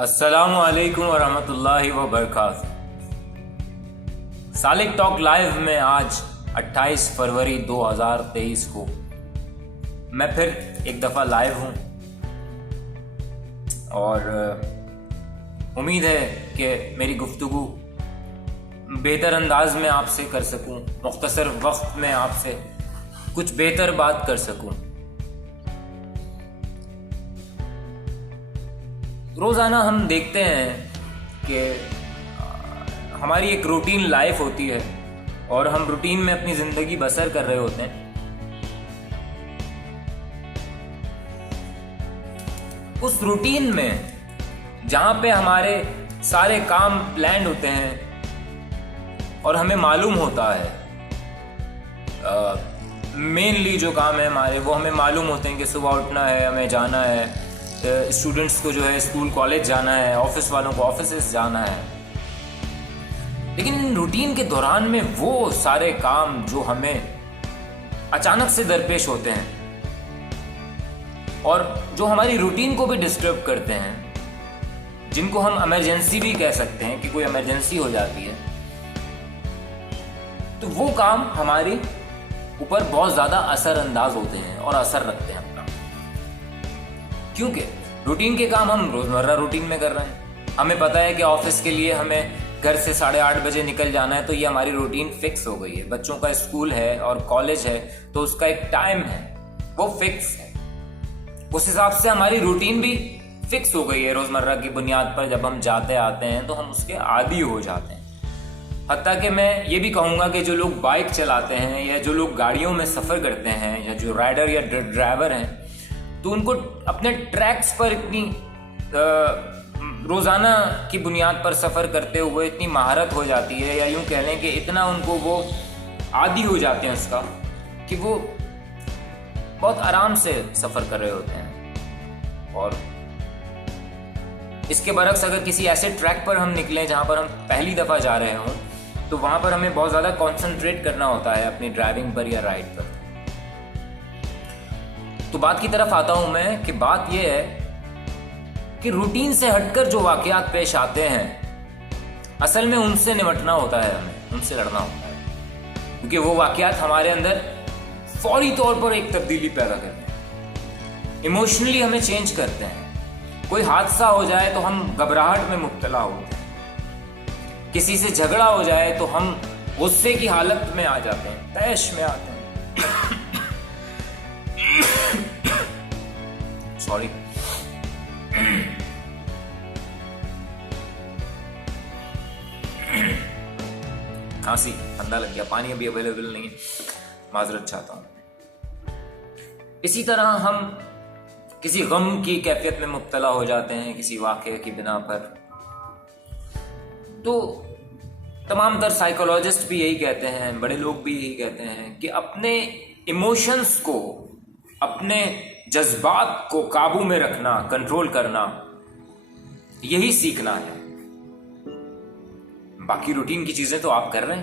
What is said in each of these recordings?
السلام علیکم ورحمۃ اللہ وبرکاتہ۔ سالک ٹاک لائیو میں آج 28 فروری 2023 کو میں پھر ایک دفعہ لائیو ہوں اور امید ہے کہ میری گفتگو بہتر انداز میں آپ سے کر سکوں، مختصر وقت میں آپ سے کچھ بہتر بات کر سکوں۔ روزانہ ہم دیکھتے ہیں کہ ہماری ایک روٹین لائف ہوتی ہے اور ہم روٹین میں اپنی زندگی بسر کر رہے ہوتے ہیں۔ اس روٹین میں جہاں پہ ہمارے سارے کام پلانڈ ہوتے ہیں اور ہمیں معلوم ہوتا ہے مینلی جو کام ہے ہمارے وہ ہمیں معلوم ہوتے ہیں کہ صبح اٹھنا ہے، ہمیں جانا ہے، اسٹوڈنٹس کو جو ہے اسکول کالج جانا ہے، آفس والوں کو آفیسز جانا ہے۔ لیکن ان روٹین کے دوران میں وہ سارے کام جو ہمیں اچانک سے درپیش ہوتے ہیں اور جو ہماری روٹین کو بھی ڈسٹرب کرتے ہیں، جن کو ہم ایمرجنسی بھی کہہ سکتے ہیں کہ کوئی ایمرجنسی ہو جاتی ہے، تو وہ کام ہماری اوپر بہت زیادہ اثر انداز ہوتے ہیں اور اثر رکھتے ہیں اپنا، کیونکہ روٹین کے کام ہم روزمرہ روٹین میں کر رہے ہیں۔ ہمیں پتہ ہے کہ آفس کے لیے ہمیں گھر سے 8:30 بجے نکل جانا ہے، تو یہ ہماری روٹین فکس ہو گئی ہے۔ بچوں کا اسکول ہے اور کالج ہے تو اس کا ایک ٹائم ہے، وہ فکس ہے۔ اس حساب سے ہماری روٹین بھی فکس ہو گئی ہے۔ روزمرہ کی بنیاد پر جب ہم جاتے آتے ہیں تو ہم اس کے عادی ہو جاتے ہیں۔ حتیٰ کہ میں یہ بھی کہوں گا کہ جو لوگ بائک چلاتے ہیں یا جو لوگ گاڑیوں میں سفر کرتے ہیں یا جو رائڈر یا ڈرائیور ہیں، تو ان کو اپنے ٹریکس پر اتنی روزانہ کی بنیاد پر سفر کرتے ہوئے اتنی مہارت ہو جاتی ہے، یا یوں کہہ لیں کہ اتنا ان کو وہ عادی ہو جاتے ہیں اس کا، کہ وہ بہت آرام سے سفر کر رہے ہوتے ہیں۔ اور اس کے برعکس اگر کسی ایسے ٹریک پر ہم نکلیں جہاں پر ہم پہلی دفعہ جا رہے ہوں، تو وہاں پر ہمیں بہت زیادہ کانسنٹریٹ کرنا ہوتا ہے اپنی ڈرائیونگ پر یا رائڈ پر۔ تو بات کی طرف آتا ہوں میں کہ بات یہ ہے کہ روٹین سے ہٹ کر جو واقعات پیش آتے ہیں، اصل میں ان سے نمٹنا ہوتا ہے، ہمیں ان سے لڑنا ہوتا ہے، کیونکہ وہ واقعات ہمارے اندر فوری طور پر ایک تبدیلی پیدا کرتے ہیں، ایموشنلی ہمیں چینج کرتے ہیں۔ کوئی حادثہ ہو جائے تو ہم گھبراہٹ میں مبتلا ہوتے ہیں، کسی سے جھگڑا ہو جائے تو ہم غصے کی حالت میں آ جاتے ہیں، طیش میں آتے ہیں۔ سوری، کھانسی، ٹھنڈا لگ گیا، پانی ابھی اویلیبل نہیں ہے، معذرت چاہتا ہوں۔ اسی طرح ہم کسی غم کی کیفیت میں مبتلا ہو جاتے ہیں کسی واقعے کی بنا پر، تو تمام تر سائیکولوجسٹ بھی یہی کہتے ہیں، بڑے لوگ بھی یہی کہتے ہیں کہ اپنے ایموشنز کو، اپنے جذبات کو قابو میں رکھنا، کنٹرول کرنا، یہی سیکھنا ہے۔ باقی روٹین کی چیزیں تو آپ کر رہے ہیں،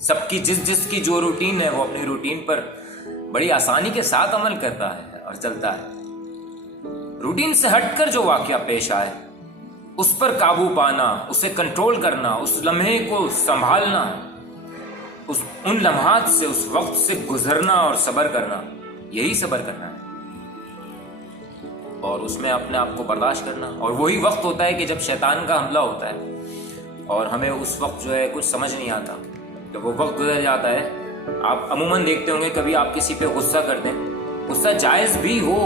سب کی جس کی جو روٹین ہے وہ اپنی روٹین پر بڑی آسانی کے ساتھ عمل کرتا ہے اور چلتا ہے۔ روٹین سے ہٹ کر جو واقعہ پیش آئے اس پر قابو پانا، اسے کنٹرول کرنا، اس لمحے کو سنبھالنا، ان لمحات سے، اس وقت سے گزرنا اور صبر کرنا، یہی صبر کرنا ہے، اور اس میں اپنے آپ کو برداشت کرنا۔ اور وہی وقت ہوتا ہے کہ جب شیطان کا حملہ ہوتا ہے اور ہمیں اس وقت جو ہے کچھ سمجھ نہیں آتا، جب وہ وقت گزر جاتا ہے۔ آپ عموماً دیکھتے ہوں گے کبھی آپ کسی پہ غصہ کر دیں، غصہ جائز بھی ہو،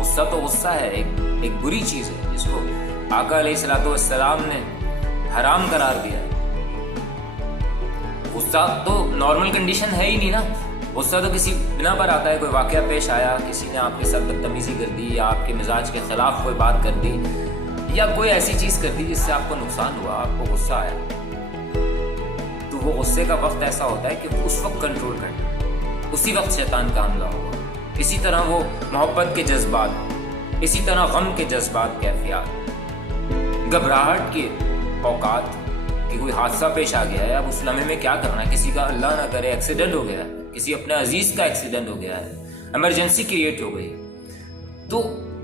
غصہ تو غصہ ہے، ایک بری چیز ہے جس کو آقا علیہ الصلوۃ والسلام نے حرام قرار دیا ہے۔ غصہ تو نارمل کنڈیشن ہے ہی نہیں نا، غصہ تو کسی بنا پر آتا ہے، کوئی واقعہ پیش آیا، کسی نے آپ کے ساتھ بدتمیزی کر دی یا آپ کے مزاج کے خلاف کوئی بات کر دی یا کوئی ایسی چیز کر دی جس سے آپ کو نقصان ہوا، آپ کو غصہ آیا، تو وہ غصے کا وقت ایسا ہوتا ہے کہ اس وقت کنٹرول کرنا، اسی وقت شیطان کا حملہ ہوگا۔ اسی طرح وہ محبت کے جذبات، اسی طرح غم کے جذبات، کیفیات، گھبراہٹ کے اوقات، کہ کوئی حادثہ پیش آ گیا ہے، اب اس لمحے میں کیا کرنا ہے، کسی کا اللہ نہ کرے ایکسیڈنٹ ہو گیا ہے، کسی اپنے عزیز کا ایکسیڈنٹ ہو گیا ہے، ایمرجنسی کریٹ ہو گئی، تو